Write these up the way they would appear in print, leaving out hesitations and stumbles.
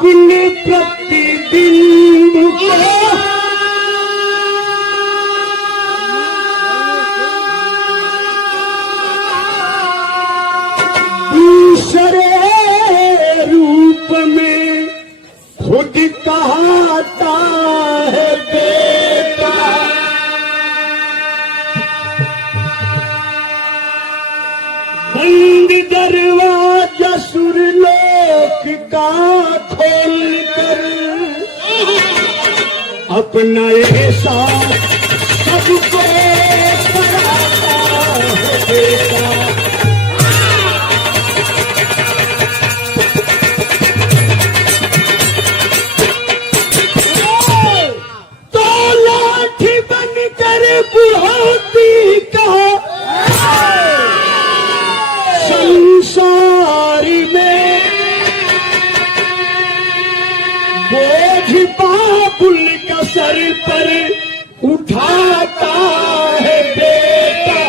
अपने प्रतिबिंब को दूसरे रूप में खुद कहता है बेटा। बंद दरवाजा सुरलोक का खोलकर अपना एहसास सबको कराता है बेटा। तो लाठी बनकर बुढ़ौती का संसार में बोझ बाबुल का सर पर उठाता है बेटा।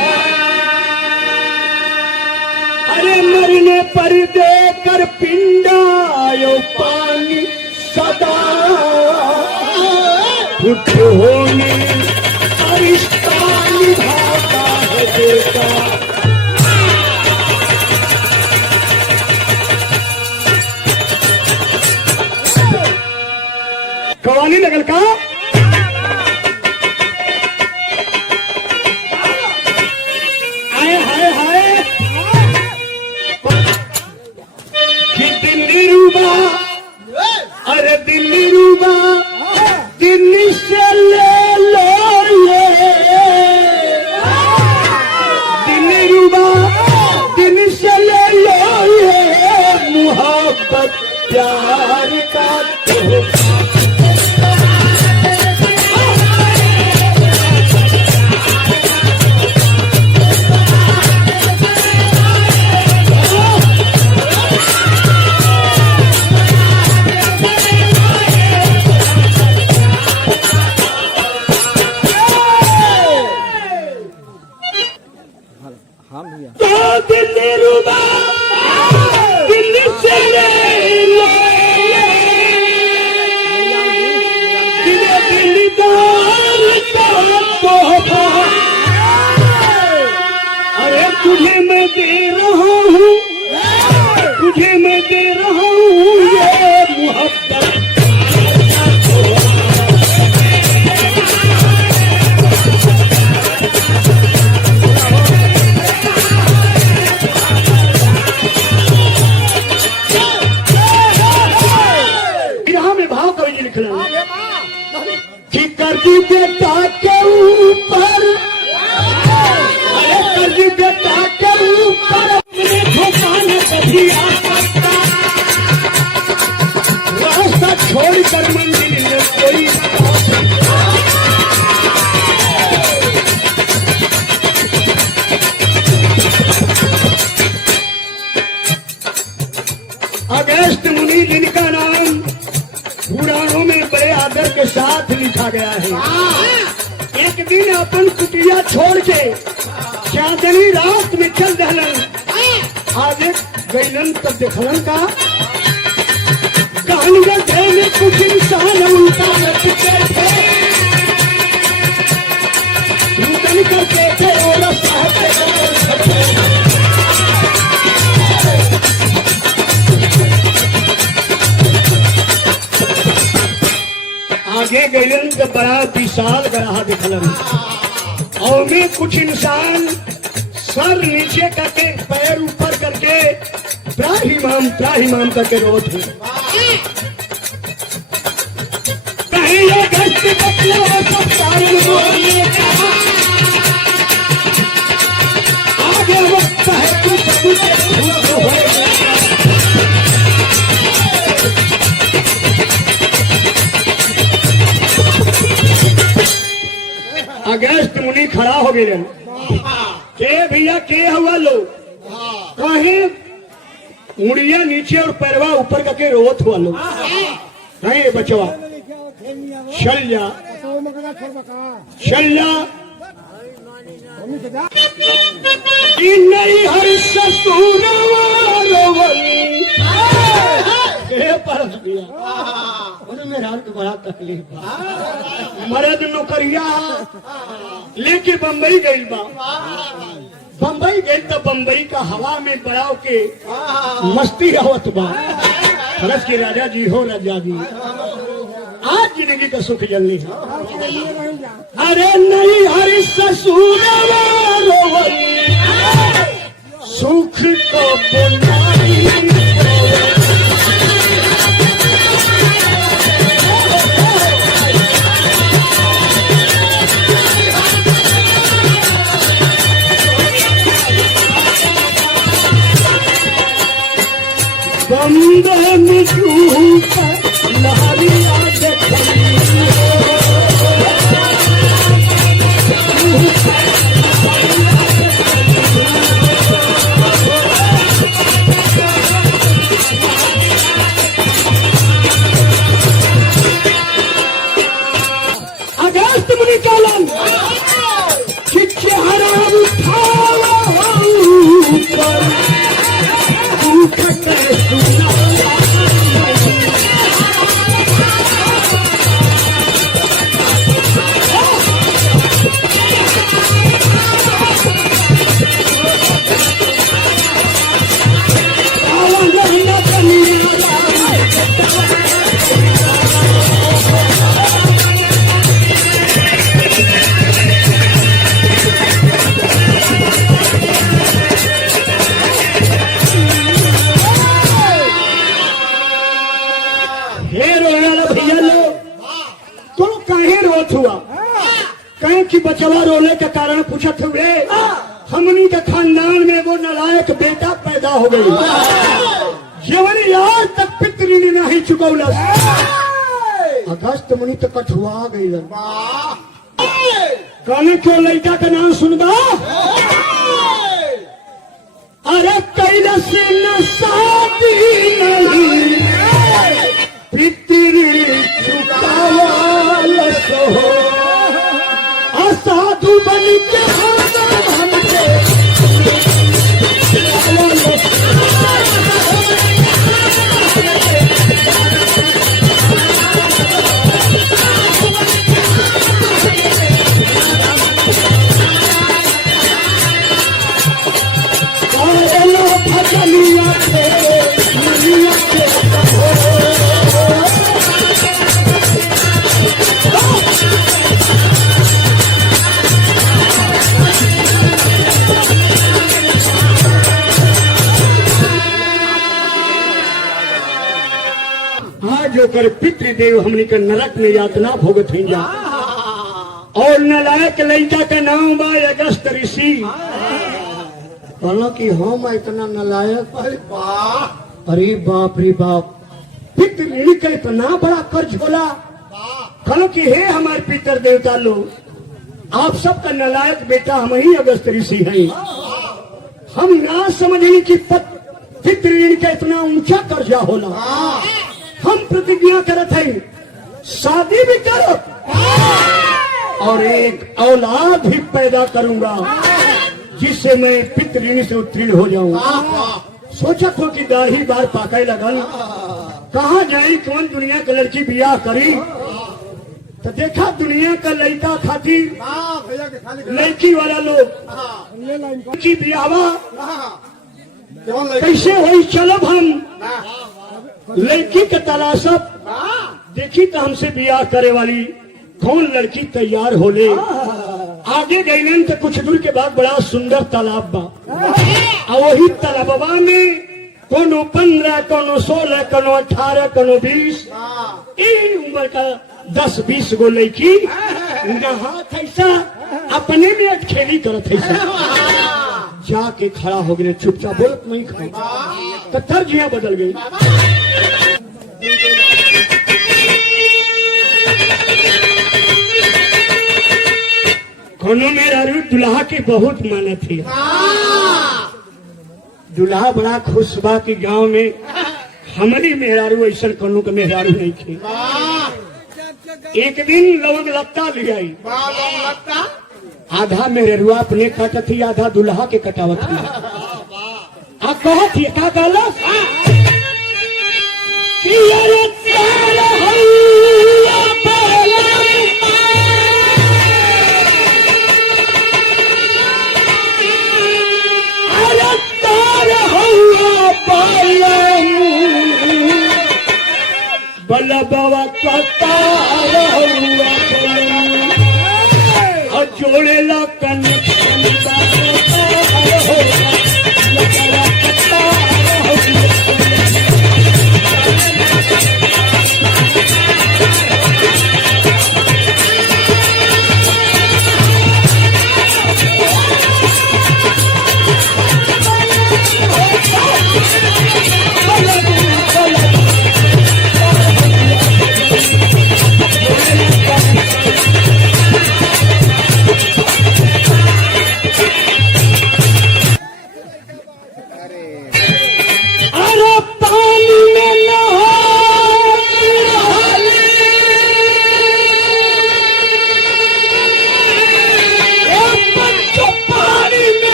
अरे मरने पर देकर पिंडायो पानी सदा खुद होने का रिश्ता निभाता है बेटा। कवानी नगल का आए हाय हाय कि दिल्ली रूबा, अरे दिल्ली रूबा दिल्ली से ले लो ये, दिल्ली रूबा दिल्ली से ले लो ये मोहब्बत प्यार का तोहफा। दिल्ली रूबा दिल्ली से ले लो दिल्ली दार का तोहफा। अरे तुझे मैं दे रहा हूँ, तुझे मैं दे रहा हूँ ये मोहब्बत। कि कर्जी बेटा के ऊपर, अरे कर्जी बेटा के ऊपर अपने ठोकाने कभी आ सकता। रास्ता छोड़कर मंदिर में कोई अगस्त मुनि जिनका नाम पुराणों में बड़े आदर के साथ लिखा गया है। एक दिन अपन कुटिया छोड़ के चांदनी रात में चल दहलन, आज गैलन तब देखलन का कहानी में कुछ इंसान उल्टा लटके थे, रुदन करते थे और साहब आगे गैलन का बड़ा विशाल गराह दिखलन और में कुछ इंसान सर नीचे करके पैर ऊपर करके त्राहिमाम त्राहिमाम करके रोत है। कहीं ये गश्त बतला सब सारे बोलने का आगे वक्त है कुछ अगस्त मुनि खड़ा हो गए के भैया के हुआ लो कहे मुड़िया नीचे और पैरवा ऊपर करके रोत हुआ लो कहे बचवा चल जा नहीं हर ससुर गया। उन्हें मेरा तो बड़ा तकलीफ बा। मर्द नौकरिया लेके बम्बई गई बा। बम्बई गई तो बम्बई का हवा में बढ़ाव के मस्ती आवत बा। फरस के राजा जी हो राजा जी, आज जिंदगी का सुख जल्दी है। अरे नहीं हरि ससुर सुख को बुलाई बंदे में झूठा लहरिया देखी अगस्त मुनि कालन चिचहरा उठावा ऊपर उठते सुना कहीं की बचवा रोने के कारण पूछत हुए हमनी के खानदान में वो नालायक बेटा पैदा हो गई जीवन आज तक पितृ नहीं चुकौल। अगस्त मुनि तो कठुआ गई। कहने क्यों लड़का का नाम सुनबा? अरे कैलाश न शादी नहीं पितृ चुकावल सो साधु बन के हमके भजनिया जो कर पितृदेव हमने के नरक में यातना भोगत ही जा। और नलायक लड़का का नाम बा अगस्त ऋषि। कहला कि हम इतना नलायक, अरे बाप रे बाप, पितृ का इतना बड़ा कर्ज होला। कहलो कि हे हमारे पितर देवता लोग, आप सबका नलायक बेटा हम ही अगस्त ऋषि हैं। हम ना समझे कि पितृ का इतना ऊंचा कर्जा होला। हम प्रतिज्ञा करत हैं शादी भी करब और एक औलाद भी पैदा करूंगा जिससे मैं पितृ से उत्तीर्ण हो जाऊंगा। सोचा हो कि दाढ़ी बार पाके लगल, कहाँ जाई कौन दुनिया का लड़की बियाह करी। तो देखा दुनिया का लड़का खातिर लड़की वाला लोग की बियाहवा कैसे हुई। चलब हम लड़की के तलाशब, देखी तो हमसे बियाह करे वाली कौन लड़की तैयार हो ले। आगे गई तो कुछ दूर के बाद बड़ा सुंदर तालाब बा। और वही तालाबा में कोनो 15, कोनो 16, कोनो 18, कोनो 20 इन उम्र का 10-20 गो लड़की हाथ ऐसा अपने में अटखेली करत ऐसा जाके खड़ा हो गए। चुपचाप बोलत नहीं खड़ा तो तर्जिया बदल गई। कोनो मेरा दुल्हा की बहुत माना थी। दुल्हा बड़ा खुश बा कि गांव में हमारी मेहरारू ऐसा कोनो का मेहरारू नहीं थी। एक दिन लवंग लत्ता ले आई। आधा मेहरुआ अपने कटत थी, आधा दुल्हा के कटावत थी। आ कहत थी का गलत कि बल्लभवा कतार हुआ और जोड़ेला कनेक्शन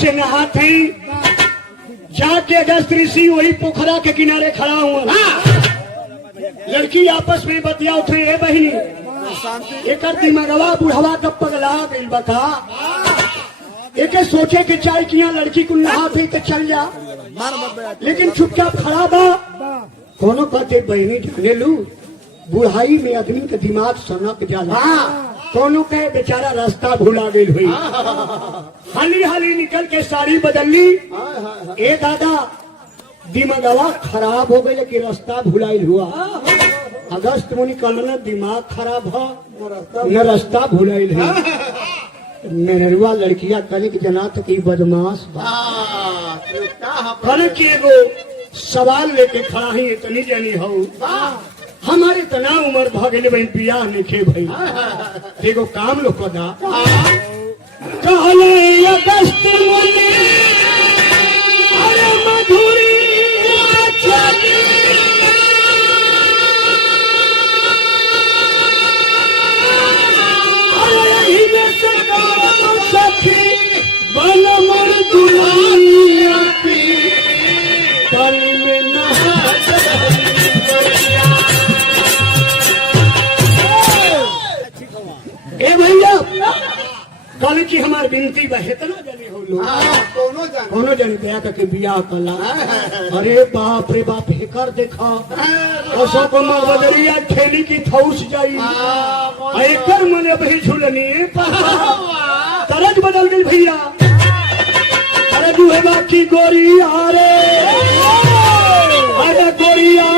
से नहाते जाके अगस्त ऋषि वही पोखरा के किनारे खड़ा हुआ। लड़की आपस में बतिया उठे, ए बहिनी एक दिमागवा बुढ़वा कब पगला गई बता, एक सोचे के चाय किया लड़की को नहाते तो चल जा, लेकिन चुपचाप खड़ा बा। कोनो कहते बहनी जाने लू बुढ़ाई में आदमी का दिमाग सनक जाला, कोनो कहे बेचारा रास्ता भूला गई हुई, हाली हाली निकल के साड़ी बदल ली। ए दादा दिमागवा खराब हो गई लेकिन रास्ता भुलाइल हुआ। अगस्त मुनि कल न दिमाग खराब हो न रास्ता भुलाइल है। मेहरुआ लड़किया कल की जना तो की बदमाश कल की एगो सवाल लेके खड़ा ही इतनी जनी हो, हमारी तना उम्र भागे बहन बियाह निखे भाई, देखो काम लोग दा कहले अगस्त मुनि अरे मधुरी सखी बन मन दुनिया पानी में नहा ए भैया कल की हमार बिनती बहेतना जाने हो लोग कोनो जन गया के बियाह कला। अरे बाप रे बाप हेकर देखा असो को बदरिया ठेली की थौस जाई एकर मने बही झुलनी तरज बदल गई भैया। अरे दुहेबा की गोरी अरे अरे गोरिया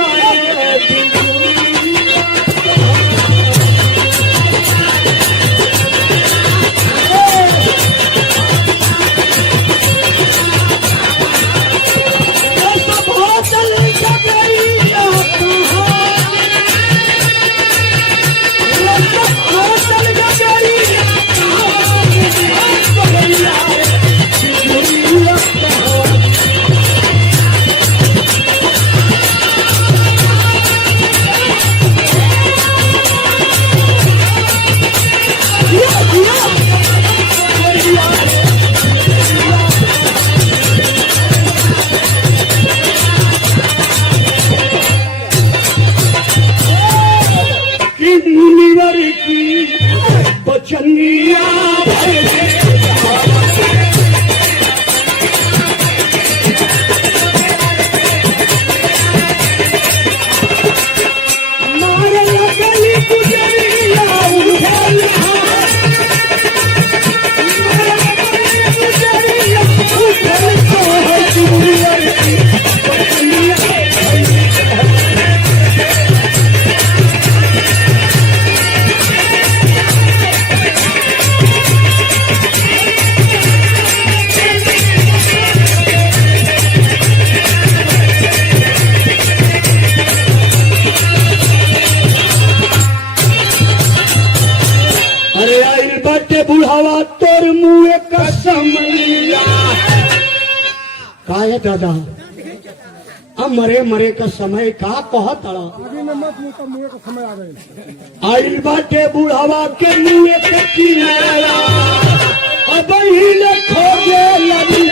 का समैया। का है दादा, अब मरे का समय का कहा तड़ा समय आ गए। आइल बाटे बुढ़ावा के मुँह के किनारा, अब हिले खोजे लगी।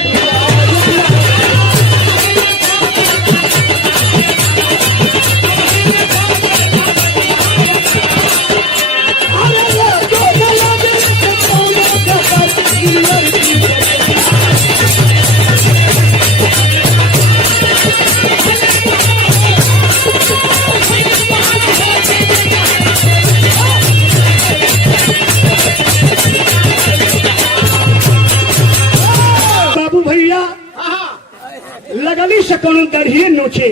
बाबू भैया लगली से कोनो दढ़िए नोचे,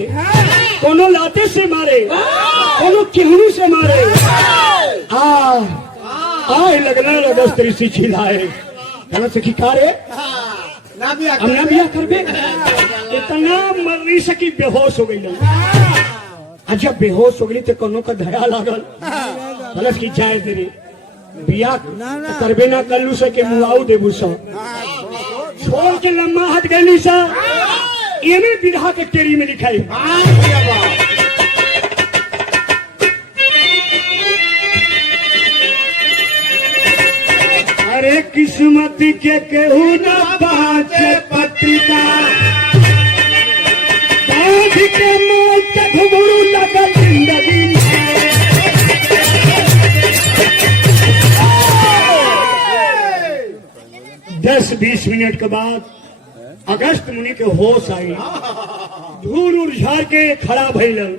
कोनो लाते से मारे, कोनो केहनी से मारे। आए लगना लगस ऋषि चिल्लाए, कहना से खिकारे ना भी हम ना बिया करबे। इतना मरनी से कि बेहोश हो गई। जब बेहोश हो गई तो कोनो का धया लागल, कहलस की जाए दे रे बिया करबे ना कल्लू से के मुआऊ देबू सा। छोड़ के लम्बा हट गई सा, एने विधा के टेरी में लिखाई। अरे किस्मत के केहू न बाँचे पत्रिका, बाँध के मौत के घुंघरू लगा जिंदगी में। 10-20 मिनट के बाद अगस्त मुनि के होश आई, धूल उड़ के खड़ा भइलन।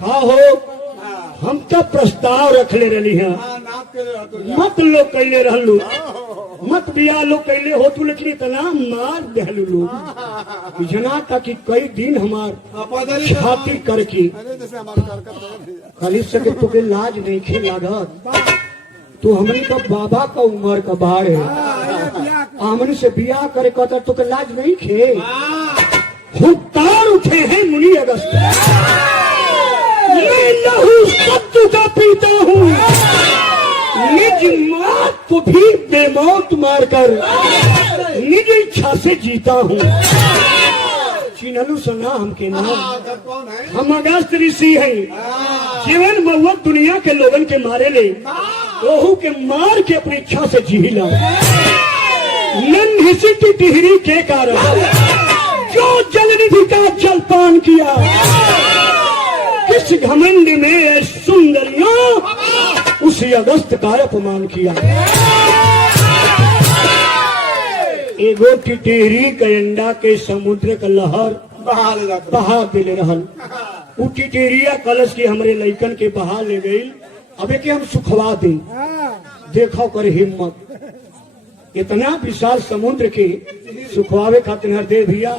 का हो, हम तो प्रस्ताव रखले रही हैं, मत लोग कैले रहलू, मत बिया लोग कैले हो तू, लेकिन इतना मार दहलू लोग कि जना तक कई दिन हमार छाती करके खाली सके तुके लाज नहीं खे लागत। तू हमनी का बाबा का उम्र का बाढ़ है, हमनी से बिया करे कहता तुके लाज नहीं खे। हुक्कार उठे हैं मुनि अगस्त, मैं लहू सत्तू का पीता हूँ, निज मौत को भी बेमौत मारकर निज इच्छा से जीता हूँ। चिन्हलू सुना हमके नाम, हम अगस्त ऋषि हैं। जीवन मौत दुनिया के लोगन के मारे ले, ओहू के मार के अपनी इच्छा से जीला। नन्ही सी टिहरी के कारण जो जलनिधि का जलपान किया, किस घमंड में सुंदरियों उसी अगस्त का अपमान किया। एगो टिटेरी के अंडा के समुद्र का लहर बहा दिले रहल। उ टिटेरिया कलश के हमरे लइकन के बहा ले गई। अबे के हम सुखवा दे, देखो कर हिम्मत। इतना विशाल समुद्र के सुखवावे खातिर हरदे भैया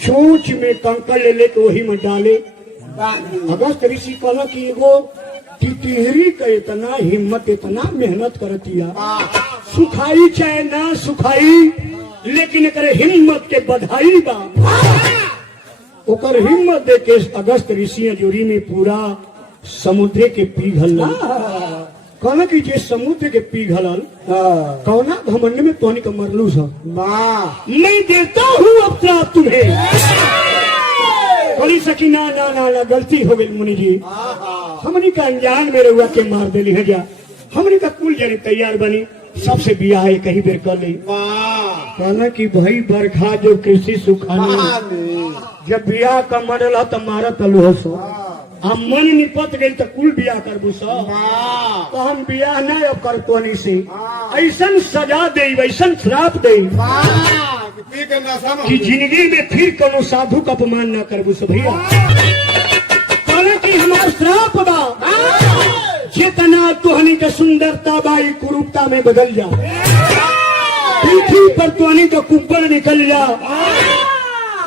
चोंच में कंकड़ ले लेके वही में डाले। अगस्त ऋषि कहला कि एगो टिटहरी का इतना हिम्मत, इतना मेहनत करतिया, सुखाई चाहे ना सुखाई, लेकिन एकर हिम्मत के बधाई बा। ओकर हिम्मत देख के अगस्त ऋषि जोड़ी में पूरा समुद्र के पिघल। कहना कि जे समुद्र के पिघलल कौना घमंड में तोहनी का मरलू सा। मैं देता हूँ अब श्राप तुम्हें। बोली सकी ना ना ना ना, गलती हो गई मुनि जी, हमनी का अनजान में रहुआ के मार दिली है जा। हमनी का कुल जने तैयार बनी, सबसे बिया है कहीं बेर कर ली। कहना कि भाई बरखा जो कृषि सुखानी, जब बिया का मरल तो मारा तलु सो, हम मन निपट गई तो कुल बिया करबू सो। तो हम बिया नहीं अब कर तोनी से ऐसन सजा दे, ऐसन श्राप दे कि जिंदगी में फिर कोनो साधु का अपमान न करबू सो। भैया कहना कि हमार श्राप बा, चेतना तोहनी के सुंदरता बाई कुरूपता में बदल जा, पृथ्वी पर तोहनी का कुंपण निकल जा।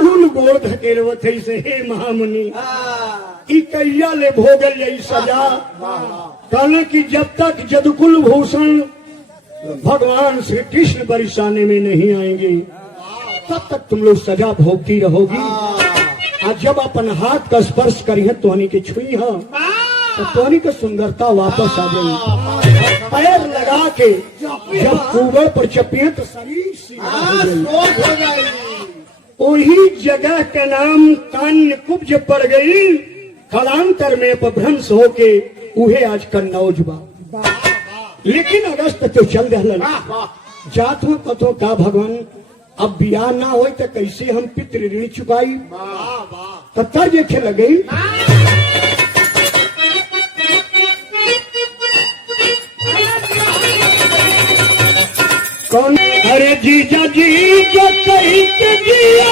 उन गोड़ धकेलवत है से हे महामुनि, कैया ले भोगल यही सजा। कहने की जब तक जदकुल भूषण भगवान श्री कृष्ण बरसाने में नहीं आएंगे, तब तक तुम लोग सजा भोगती रहोगी। और जब अपन हाथ का स्पर्श करी है तोहनी के छुई है, तो तोहनी की सुंदरता वापस आ जाएगी। पैर लगा के जब कुबर पर चपिए तो शरीर सीधा हो हाँ, गई। सोच हो जाएगी। वही जगह का नाम कान्य कुब्ज पड़ गई। कालांतर में अपभ्रंश होके उहे आज कन्नौज बा। लेकिन अगस्त तो चल रहलन जात हो कतो का भगवान अब बियाह ना हो तो कैसे हम पितृ ऋण चुकाई। तब तक देखे लगे कौन अरे जीजा जी जो कहीं के जिया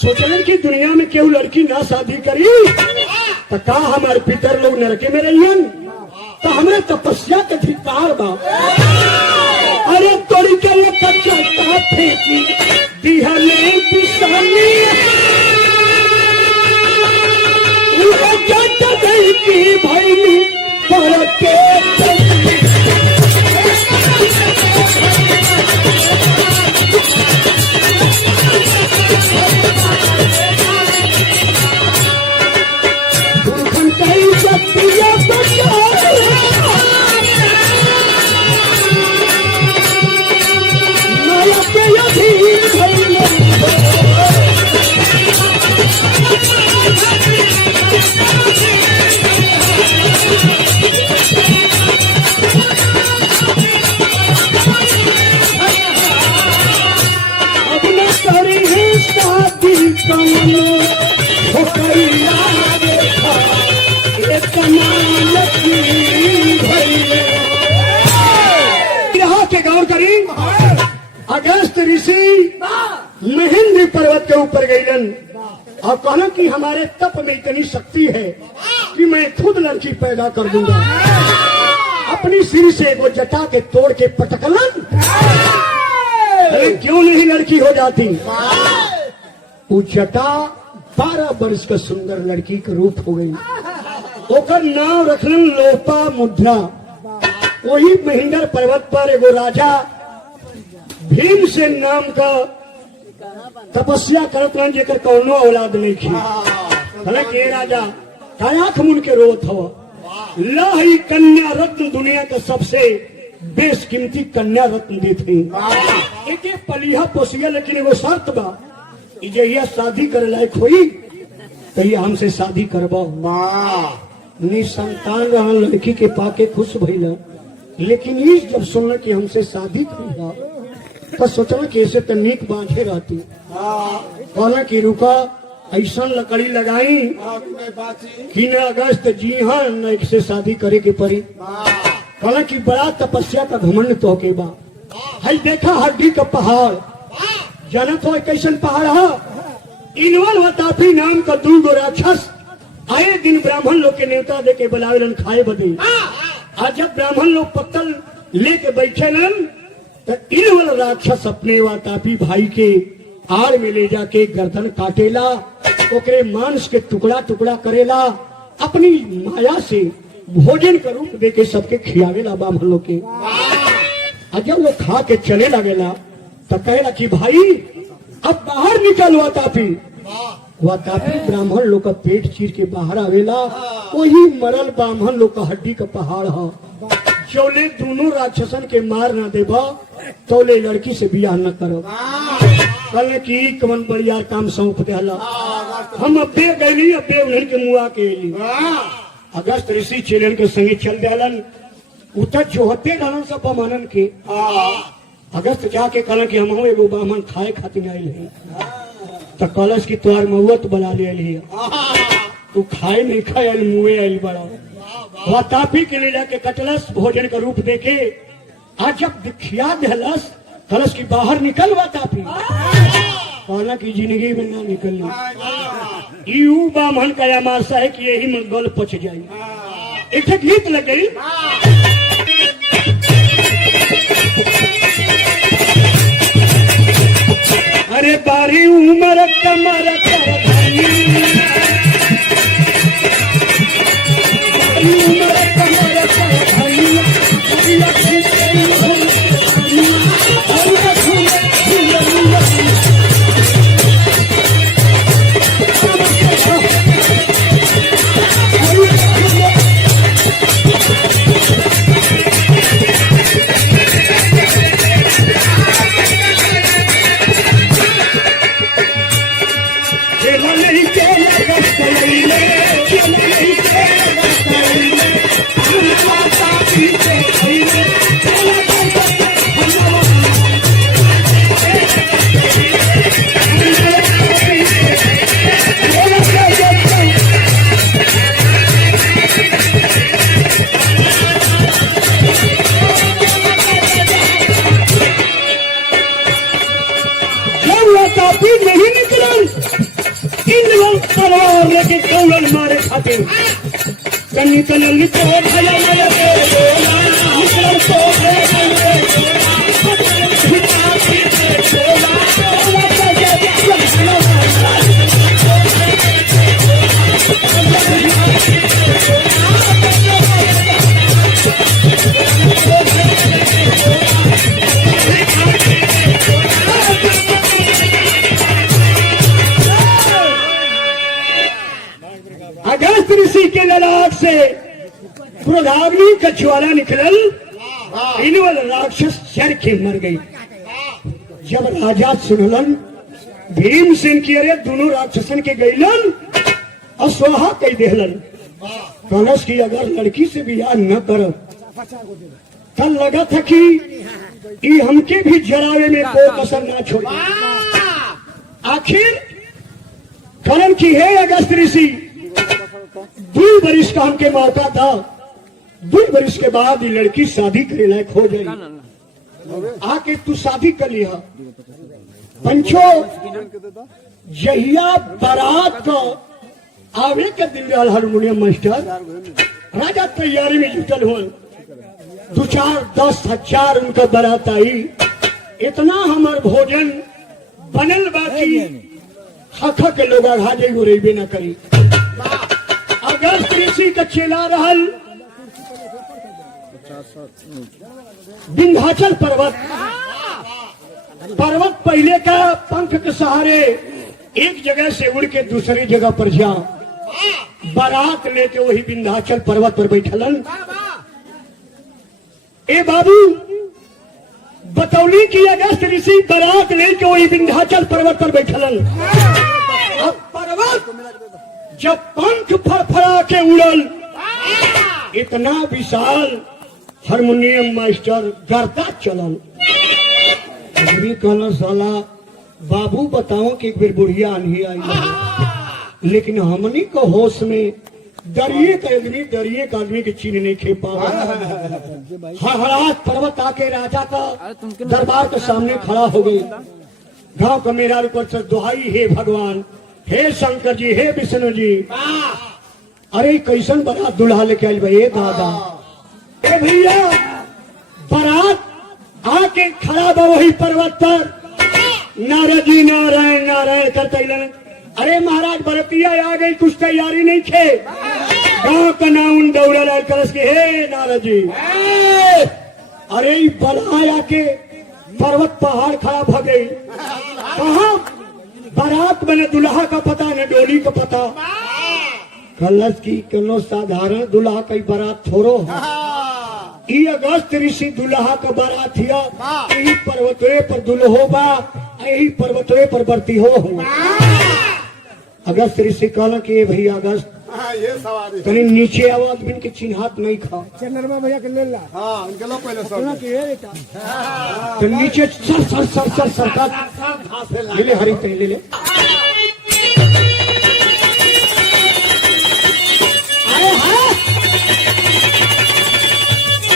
सोचलन की दुनिया में केहू लड़की ना शादी करी तो का हमारे पितर लोग नरके में रहियन तो हमरे तपस्या के धिक्कार बा। अरे तोड़ी के ये कच्चा का फेंकी दिहले पिसानी वो जट गई की भैली पर के के गौर करी अगस्त ऋषि महेंद्र पर्वत के ऊपर गईलन और कहना कि हमारे तप में इतनी शक्ति है कि मैं खुद लड़की पैदा कर दूंगा। अपनी सिर से वो जटा के तोड़ के पटकलन। अरे क्यों नहीं लड़की हो जाती। वो जटा 12 वर्ष का सुंदर लड़की का रूप हो गई। ओकर नाम रखलन लोपा मुद्रा। वही महेंद्र पर्वत पर एगो राजा भीमसेन नाम का तपस्या करत रहन जेकर कौनो औलाद नहीं थी। हालांकि राजा कायाख मुन के रोत हो लही कन्या रत्न दुनिया का सबसे बेशकीमती कन्या रत्न दी थी। एक पलिया पोसिया लेकिन एगो शर्त बा जहिया शादी करे लायक हुई तहिया हमसे शादी करबा। निसंतान रहन लड़की के पाके खुश भइला लेकिन इस जब सुनल कि हमसे शादी करेगा तो सोचल कि ऐसे तो नीक बांझे रहती। कहना कि रुका ऐसा लकड़ी लगाई कि न अगस्त जी हाँ न एक से शादी करे के पड़ी। कहना कि बड़ा तपस्या का घमंड तो के बा। हई देखा हड्डी का पहाड़ जानत हो कैसन पहाड़ है। इनवल वतापी नाम का 2 गो राक्षस आए दिन ब्राह्मण लोग के न्योता दे के बुलावेलन खाए बदे। आज जब ब्राह्मण लोग पत्तल लेके बैठे नन तो इन वाला राक्षस अपने वातापी भाई के आड़ में ले जाके गर्दन काटेला, ओकरे मांस के टुकड़ा टुकड़ा करेला, अपनी माया से भोजन का रूप देके सबके खियावेला ब्राह्मण लोग के। और जब लोग खा के चले लगेला तो कहेला कि भाई अब बाहर निकल वातापी। वातापी ब्राह्मण लोग का पेट चीर के बाहर आवेला, वही मरल ब्राह्मण लोग का हड्डी का पहाड़ है। चौले दोनों राक्षसन के मार ना देबा तौले लड़की से बियाह न करो। कल की कमन बढ़िया काम सौंप देला, हम अब्बे गैली अब्बे उन्हन के मुआ के एली। अगस्त ऋषि चेलन के संगे चल देलन, उतर जोहते रहलन सब ब्राह्मणन के। अगस्त जाके कहलन कि हम एगो ब्राह्मण खाए खातिर आयल है, तो कलश की तोहार महुआ बना ले है, तू खाए नहीं खाए मुए आयल बड़ा। वातापी के ले जाके कटलस भोजन का रूप देके। आज जब दिखिया दहलस कलश की बाहर निकल वातापी, कहला की जिंदगी में ना निकलनी। यू ब्राह्मण का आमाशा है कि यही मंगल पच जाए। एक गीत लग गई, अरे बारी उमर कमर कर नहीं निकलन लेके कौन मारे खातिर कन्नी कनल तो भया भया निकलन अगस्त ऋषि के ललाट से क्रोधाग्नि का ज्वाला निकलल, इन वाला राक्षस चर के मर गई। जब राजा सुनलन भीमसेन की अरे दोनों राक्षसन के गईलन अस्वाहा कह देहलन। कलश की अगर लड़की से बियाह न कर तब लगा था कि ये हमके भी जरावे में कोई कसर ना छोड़े। आखिर कलन की है अगस्त ऋषि 2 वर्ष का हमके मौका था, 2 वर्ष के बाद ये लड़की शादी करे लायक हो जाएगी, आके तू शादी कर लिया। पंचो जहिया बारात को आवे के दिल रहल हारमोनियम मास्टर, राजा तैयारी में जुटल हो, 2-4-10 हजार उनका बारात आई। इतना हमार भोजन बनल बाकी खा के लोग आघा जाइए रेबे न करी। अगस्त ऋषि का चेला रहल विंध्याचल पर्वत। पर्वत पहले का पंख के सहारे एक जगह से उड़ के दूसरी जगह पर जा, बारात लेके वही विंध्याचल पर्वत पर बैठलन। ए बाबू बतौली की अगस्त ऋषि बारात लेके वही विंध्याचल पर्वत पर बैठलन। अब पर्वत जब पंख फड़फड़ा के उड़ल, इतना विशाल हारमोनियम मास्टर गर्दा चलल। कहना साला बाबू बताओ कि एक बेर बुढ़िया आंधी आई है, लेकिन हमनी को होश में दरिये का आदमी के चीन नहीं खे पा। हड़हड़ाहट पर्वत आके राजा का दरबार के सामने खड़ा हो गई। गांव का मेरा ऊपर से दुहाई, हे भगवान, हे शंकर जी, हे विष्णु जी, अरे कैसन बड़ा दुल्हा लेके आई भाई दादा। ए भैया बारात आके खड़ा बा वही पर्वत पर, नारद जी नारायण नारायण करते ही। अरे महाराज बरतिया आ गई, कुछ तैयारी नहीं थे। गांव का नाम दौड़ा लाल कलश के, हे नारद जी, अरे बला आके पर्वत पहाड़ खड़ा भ गई। कहा बारात बने, दुल्हा का पता न डोली का पता। कलश की कोनो साधारण दुल्हा की बारात थोड़ो है। ई अगस्त ऋषि दुल्हा का बारात हिया। यही पर्वतवे पर दुल्हो बा, यही पर्वतवे पर बरती हो। अगस्त ऋषि कहला कि भैया अगस्त ये सवारी कहीं नीचे आवाज बिन के चिन्हात नहीं खा। चंद्रमा भैया के ले ला। हाँ उनके लो पहले अपना के है बेटा। तो नीचे सर सर सर सर सरकार ले ले, हरी तेल ले ले। अरे हाँ,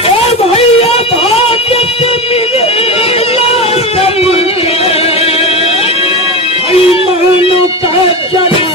ओ भैया भाग्य से मिलेला सबके, आई मानो का जनाना।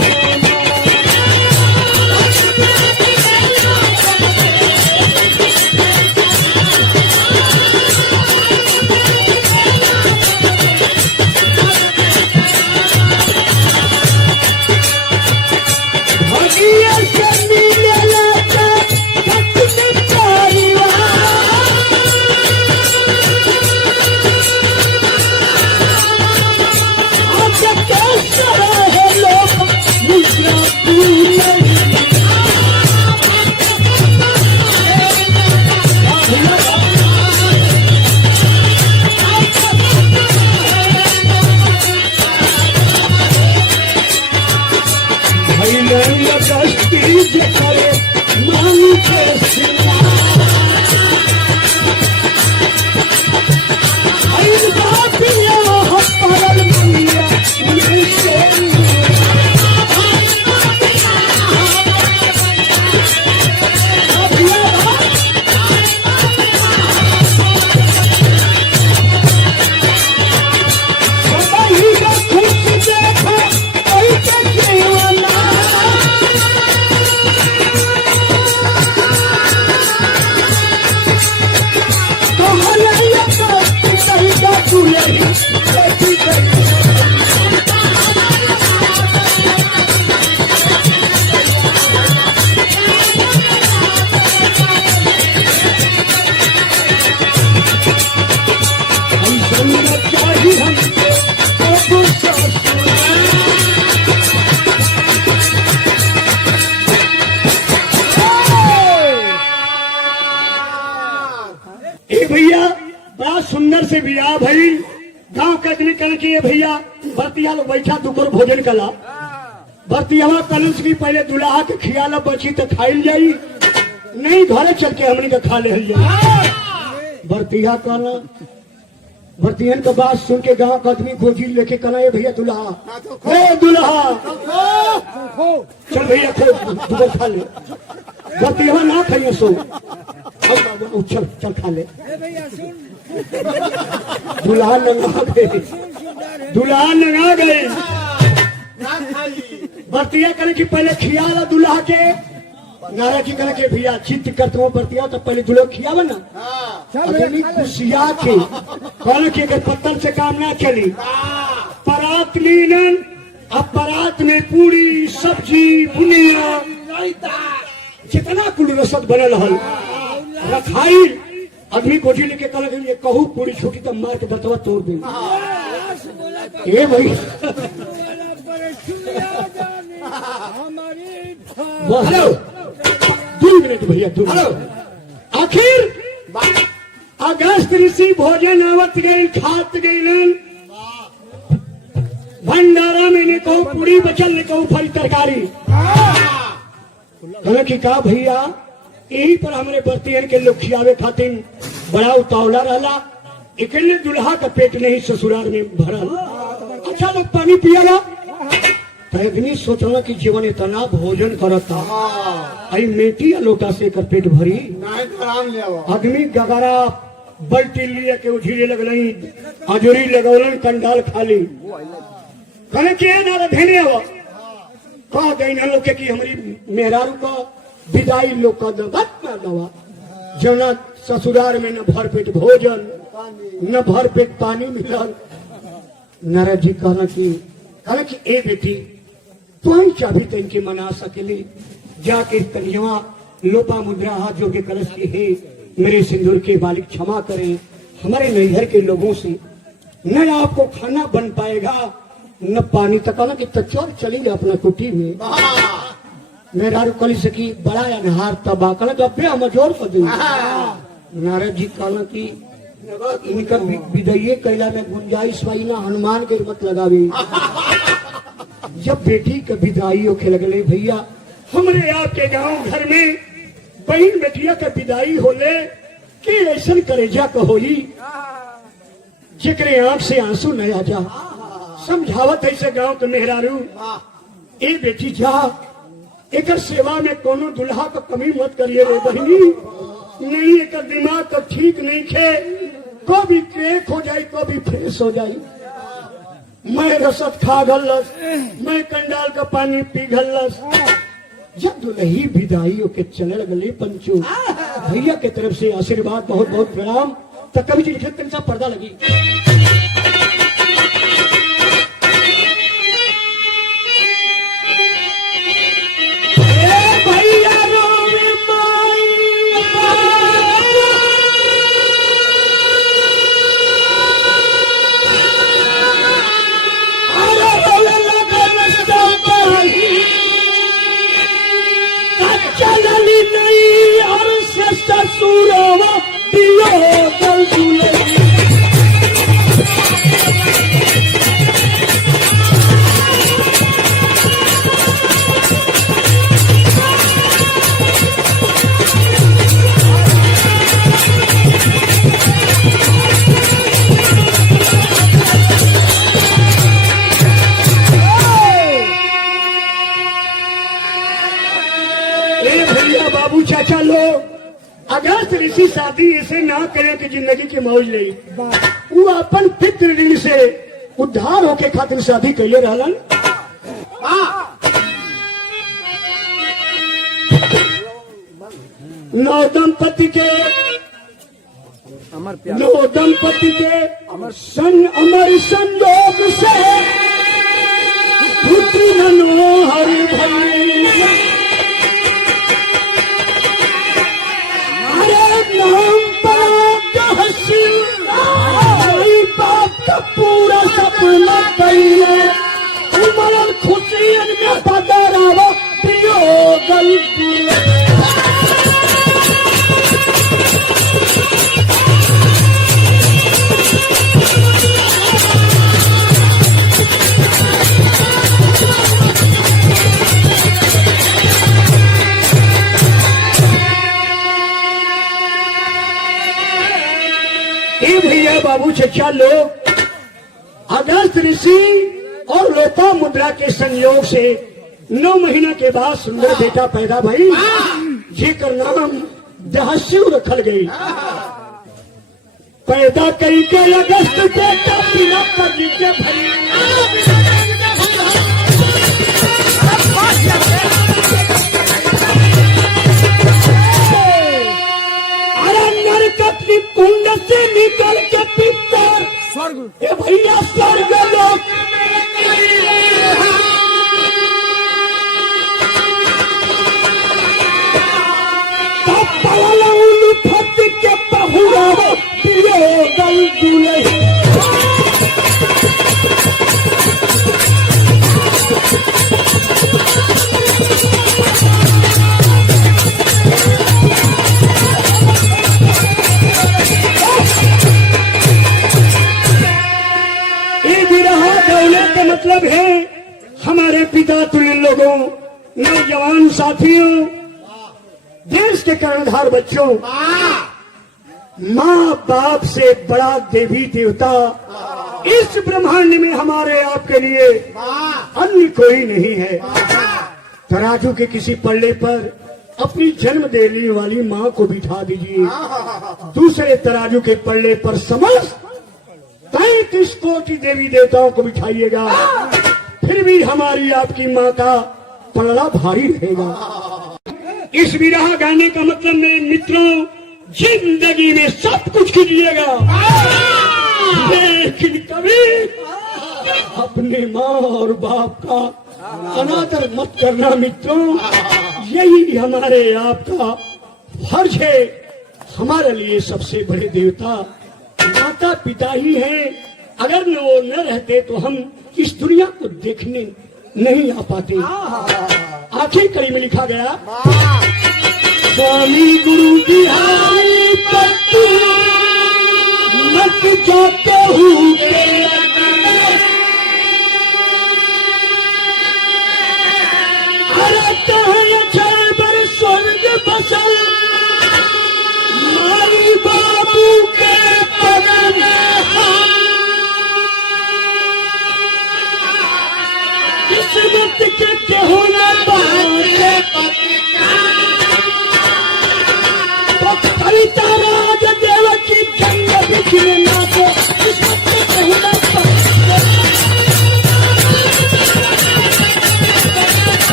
भैया बड़ा सुंदर से बिया भाई। गांव कटनी कर के भैया बरतिया लोग बैठा दोपहर भोजन कला। बरतिया कलश की पहले दुल्हा के खियाला बची तो खाइल जाई, नहीं घरे चल के हमनी के खा ले जाई। बरतिया कहला, बरतियन का बात सुन के गांव का आदमी खोजी लेके कहला, ये भैया दुल्हा, हे दुल्हा चल भैया दोपहर खा ले। बरतिया ना खाइए सो, चल चल खा ले। दुल्हा लगा गए, दुल्हा लगा गए। बरतिया करे कि पहले खियाला दुल्हा के, नारा की करे के भैया चित्त करते हो बरतिया तो पहले दुल्हा खियावा ना। अगली खुशिया के कहने की अगर पत्थर से काम ना चली, परात लीनन, अब परात में पूरी सब्जी बुनिया जितना कुल रसद बनल हल रखाई। अभी गोजी लेके कल ये कहू पूरी छुट्टी तो मार के दतवा तोड़ दे। ए भाई हेलो 2 मिनट भैया 2 मिनट। आखिर अगस्त ऋषि भोजन आवत गई, खात गई। भंडारा में ने कहू पूरी बचल, ने कहू फरी तरकारी। कहने की कहा भैया यही पर हमारे बर्तियन के लोग खियावे खातिर बड़ा उतावला रहला। इकल्ले दुल्हा का पेट नहीं ससुराल में भरल। अच्छा लोग पानी पियाला तभी सोचला कि जीवन इतना भोजन करता आई मेटी लोटा से कर पेट भरी। आदमी गगरा बल्टी लिया के उठीले लगल, हजूरी लगौलन कंडाल खाली। कहने के ना धेने आवा कह गई लोग की हमारी मेहरारू का विदाई लोग का दवा जना ससुराल में न भर पेट भोजन न भर पेट पानी मिलल। नारद जी कहला कि ए बेटी तू ही चाबी तो इनके मना सकेली। जाके कन्या लोपा मुद्रा हाथ जोड़ के कलश की है मेरे सिंदूर के मालिक क्षमा करें, हमारे नैहर के लोगों से न आपको खाना बन पाएगा न पानी तक ना कि तचोर चली गया अपना कुटी में। मेरा कली से की बड़ा अनहार तबाह कल गप्पे हम जोर कर दी। नारद जी कहला कि इनका विदय कैला में गुंजाइश पाई ना हनुमान के मत लगावी। जब बेटी का विदाई होके लगले भैया हमरे आपके गांव घर में बहन बेटिया का विदाई होले कि ऐसा करेजा कहोई जेकरे आंख से आंसू न आ जा। समझावत ऐसे गांव के मेहरारू ए बेटी जा एक सेवा में कोनो दुल्हा का कमी मत करिए रे बहनी। नहीं एक दिमाग तो ठीक नहीं खे, को भी क्रेक हो जाये को भी फ्रेश हो जाये। मैं रसद खा गलस मैं कंडाल का पानी पी गलस। जब दुल्ही विदाई होके चले लगले पंचू भैया के तरफ से आशीर्वाद बहुत बहुत प्रणाम। तो कभी जी लिखे तक पर्दा लगी चाचा लोग अगस्त ऋषि शादी ऐसे ना करे कि जिंदगी की मौज ले। वो अपन पितृ ऋण से उद्धार होके खातिर शादी कैले रहलन। नौ दंपति के अमर संयोग से पुत्र मनोहर भई। पूरा सपना कहिए उमरल खुशी में बदरावा पियो गलती। भैया बाबू चचा लोग अगस्त ऋषि और लोपा मुद्रा के संयोग से 9 महीना के बाद सुंदर बेटा पैदा भई जेकर नाम दहस्यु रखल गई। पैदा कई के अगस्त बेटा बिना पति के भई। कुंड से निकल के पितर स्वर्ग ये भैया स्वर्ग लोग फट के पहुरा गल दुलही। मतलब है हमारे पिता तुल्य लोगों नौजवान साथियों देश के कर्णधार बच्चों माँ बाप से बड़ा देवी देवता इस ब्रह्मांड में हमारे आपके लिए अन्य कोई नहीं है। तराजू के किसी पल्ले पर अपनी जन्म देने वाली माँ को बिठा दीजिए, दूसरे तराजू के पल्ले पर समस्त 35 कोटि देवी देवताओं को बिठाइएगा, फिर भी हमारी आपकी माँ का पलड़ा भारी रहेगा। इस विरह गाने का मतलब मेरे मित्रों जिंदगी में सब कुछ कीजिएगा, लेकिन कभी अपने माँ और बाप का अनादर मत करना मित्रों। यही हमारे आपका फर्ज है। हमारे लिए सबसे बड़े देवता माता पिता ही हैं। अगर न वो न रहते तो हम इस दुनिया को देखने नहीं आ पाते। आखिर कड़ी में लिखा गया, स्वामी गुरु बिहारी पत्तू मत जाते हूँ स्वर्ग बसल मारी बाबू के पगन किस्मत के होना बात